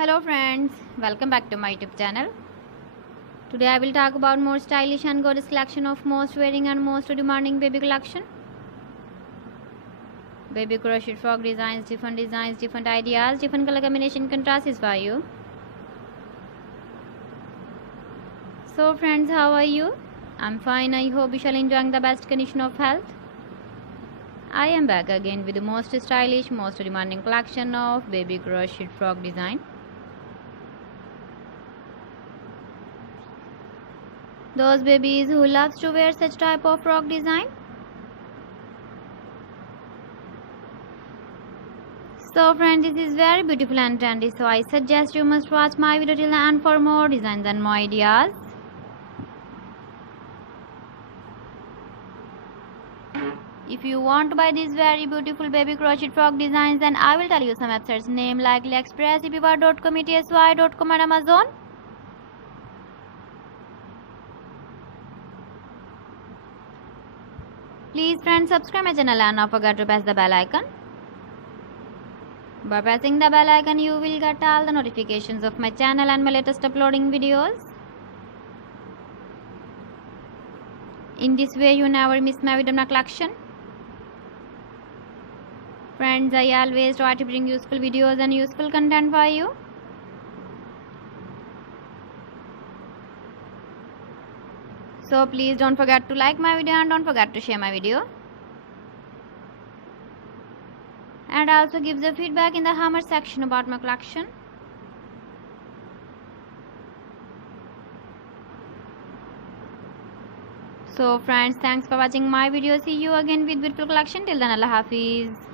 Hello friends, welcome back to my YouTube channel. Today I will talk about more stylish and gorgeous collection of most wearing and most demanding baby collection. Baby crochet frog designs, different ideas, different color combination contrasts for you. So friends, how are you? I'm fine. I hope you shall enjoying the best condition of health. I am back again with the most stylish, most demanding collection of baby crochet frog design. Those babies who loves to wear such type of frog design. So friends, this is very beautiful and trendy, so I suggest you must watch my video till the end for more designs and more ideas. If you want to buy these very beautiful baby crochet frog designs, then I will tell you some websites name like AliExpress, eBay.com, ETSY.com and Amazon. Please friends, subscribe my channel and not forget to press the bell icon. By pressing the bell icon, you will get all the notifications of my channel and my latest uploading videos. In this way, you never miss my video collection. Friends, I always try to bring useful videos and useful content for you. So please don't forget to like my video and don't forget to share my video. And also give the feedback in the comment section about my collection. So friends, thanks for watching my video. See you again with beautiful collection. Till then, Allah Hafiz.